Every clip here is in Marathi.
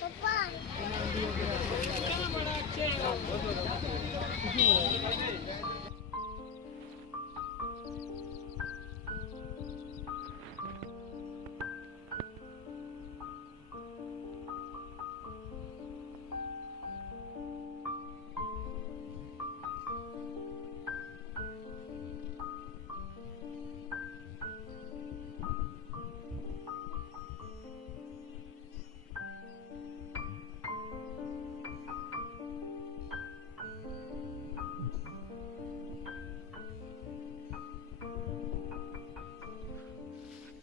पप्पा.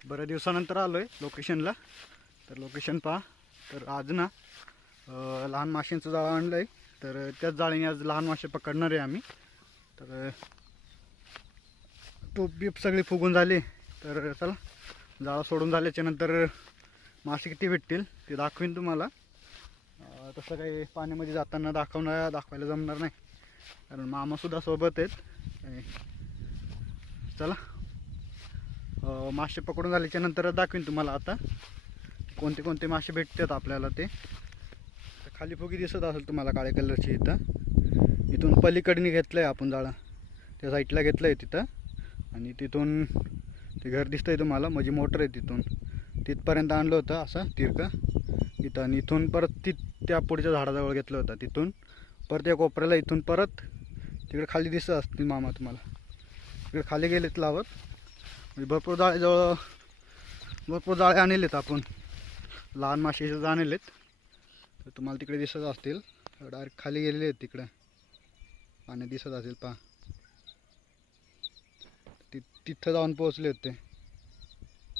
बऱ्या दिवसानंतर आलो आहे लोकेशनला तर लोकेशन पहा. तर आज ना लहान माशांचं जाळं आणलं आहे तर त्याच जाळीने आज लहान मासे पकडणार आहे आम्ही. तर टोप बीप सगळी फुगून झाली. तर चला जाळं सोडून झाल्याच्यानंतर मासे किती भेटतील ते दाखवीन तुम्हाला. तसं काही पाण्यामध्ये जाताना दाखवणार दाखवायला जमणार नाही. कारण मामासुद्धा सोबत आहेत. चला. मासे पकडून झाल्याच्यानंतर दाखवीन तुम्हाला आता. कोणते कोणते मासे भेटतात आपल्याला ते. तर खाली फुगी दिसत असेल तुम्हाला काळ्या कलरची इथं. इथून पलीकडनी घेतलं आहे आपण जाळं. त्या साईडला घेतलं आहे तिथं. आणि तिथून ते घर दिसतं आहे तुम्हाला म्हणजे मोटर आहे तिथून. तिथपर्यंत आणलं होतं असं तिरकं. इथं आणि इथून परत तिथ त्या पुढच्या झाडाजवळ घेतलं होतं तिथून. परत या कोपऱ्याला इथून परत तिकडे खाली दिसत असतील मामा तुम्हाला. तिकडे खाली गेलेत लावत. भरपूर जाळेजवळ भरपूर जाळे आणलेत आपण. लहान मासे आणलेत तर तुम्हाला तिकडे दिसत असतील. डायरेक्ट खाली गेलेले आहेत तिकडे. पाण्यात दिसत असेल पहा. ति तिथं जाऊन पोहोचले होते.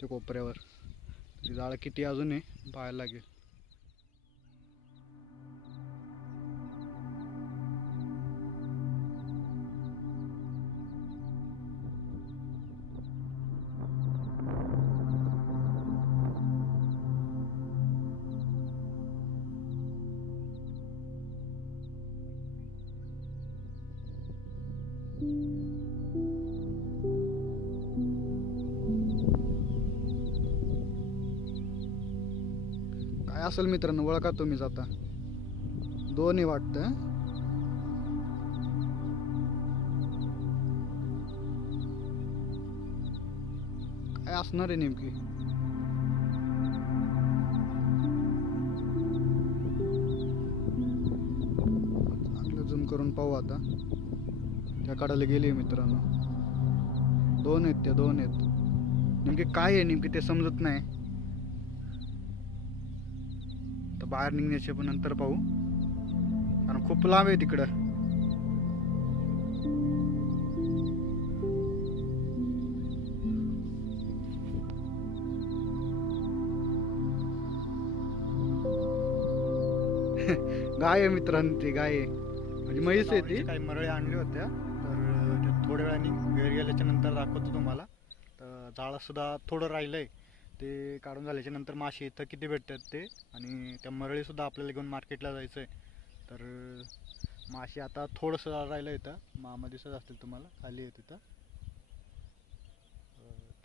ते कोपऱ्यावर. जाळं किती अजून आहे पाहायला लागेल. असेल मित्रांनो ओळखा तुम्हीच आता. दोन्ही वाटतं काय असणार आहे नेमकी? चांगलं झूम करून पाहू आता. त्या काढायला गेली मित्रांनो. दोन आहेत त्या दोन आहेत. नेमके काय आहे नेमकी ते समजत नाही. बाहेर निघण्याचे पण नंतर पाहू. कारण खूप लांब आहे तिकडं. गाय आहे मित्रांनो ती गाय आहे. म्हणजे म्हैस आहे ती. काही मरळे आणल्या होत्या. तर थोड्या वेळाने घरी गेल्याच्यानंतर दाखवतो तुम्हाला. तर जाळं सुद्धा थोडं राहिलंय. ते काढून झाल्याच्यानंतर मासे इथं किती भेटतात ते? आणि त्या मरळी सुद्धा आपल्याला घेऊन मार्केटला जायचं आहे तर मासे आता थोडंसं राहिलं इथं. मामा दिसत असतील तुम्हाला. खाली आहे तिथं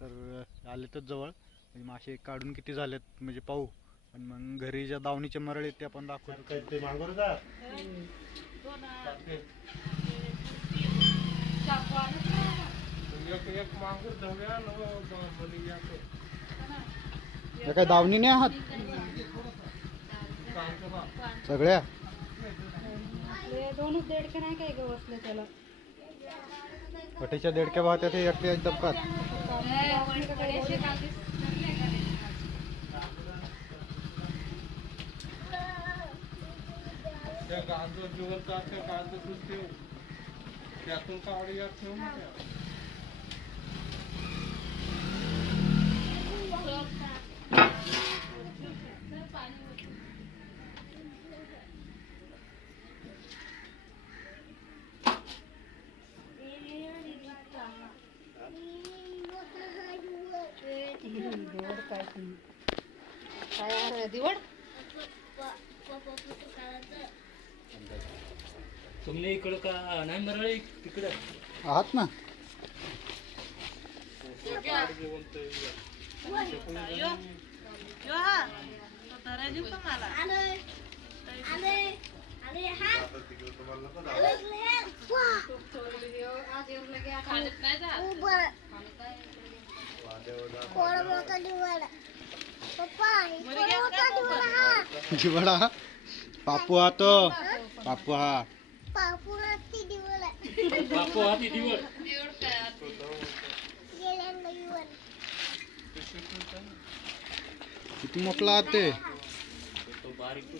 तर आले तर जवळ. म्हणजे मासे काढून किती झालेत म्हणजे पाहू. आणि मग घरी ज्या दावणीच्या मरळी आहेत ते आपण आणत नाही. त्या काय दावणी नाही आहात? सगळ्या? दोनच देडके नाही काय बसले त्याला? कटेच्या देडक्या वाहत्या ते एकट्या डबकात त्या गाजर जिवंत असं ठेव त्यातून कावडी या ठेव ना त्या. दिवड काय काय आहे दिवड तुम्ही इकडं का नाही मरळे तिकडं आहात ना जिवंत आहे. आलोय आलोय आलोय हा आलोय ह्या. वा. आज येऊन लगे आता नाही जात उभं. कोण मोठा दिवाळा पप्पा कोण मोठा दिवाळा हा जिवडा पापू हा तो पापू हा पापू हत्ती दिवाळा बापू हाती दिवड गेल्यांदा दिवाळा किती मोठला हा ते तो बारीक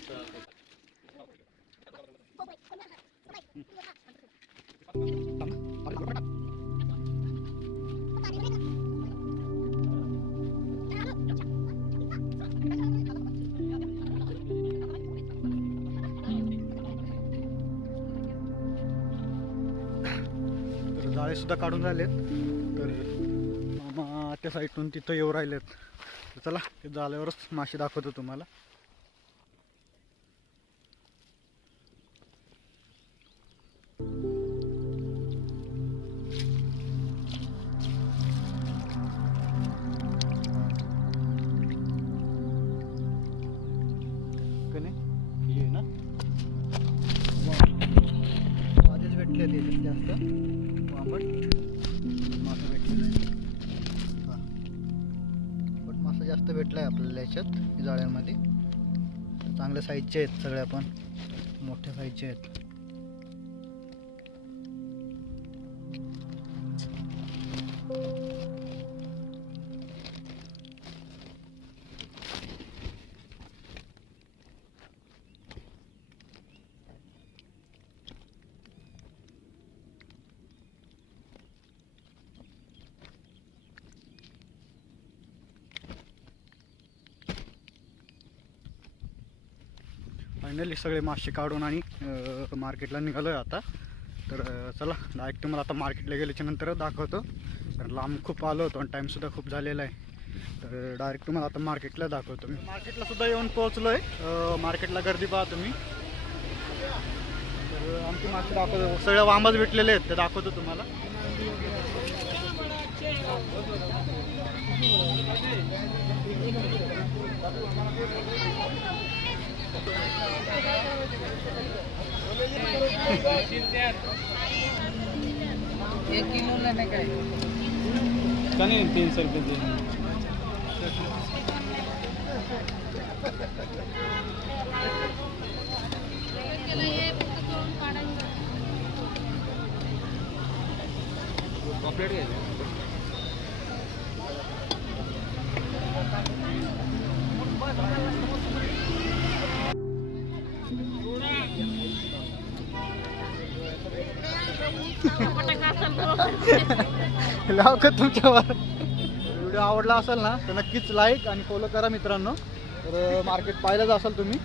सुद्धा काढून झालेत तर मामा त्या साईडून तिथं येऊ राहिलेत. तर चला ते झाल्यावरच मासे दाखवतो तुम्हाला. ना? आधीच भेटले जास्त. आंबट मासा भेटलेला आहे बट पण मासा जास्त भेटला आहे आपल्याला याच्यात जाळ्यांमध्ये. चांगल्या साईजचे आहेत सगळ्या पण मोठ्या साईजचे आहेत. फायनली सगळे मासे काढून आणि मार्केटला निघालो आहे आता. तर चला डायरेक्ट तुम्हाला आता मार्केटला गेल्याच्यानंतर दाखवतो. कारण लांब खूप आलो होतो आणि टाईमसुद्धा खूप झालेला आहे. तर डायरेक्ट तुम्हाला आता मार्केटला दाखवतो मी. मार्केटला सुद्धा येऊन पोहोचलो आहे मार्केटला गर्दी पहा तुम्ही तर आमची मासे दाखवतो. सगळ्या वांबाच भेटलेले आहेत ते दाखवतो तुम्हाला. एक किलो लेने नाही काय? तीन सौ रुपये लाव का तुमच्यावर? व्हिडिओ आवडला असेल ना तर नक्कीच लाईक आणि फॉलो करा मित्रांनो. तर मार्केट पाहिलंच असाल तुम्ही.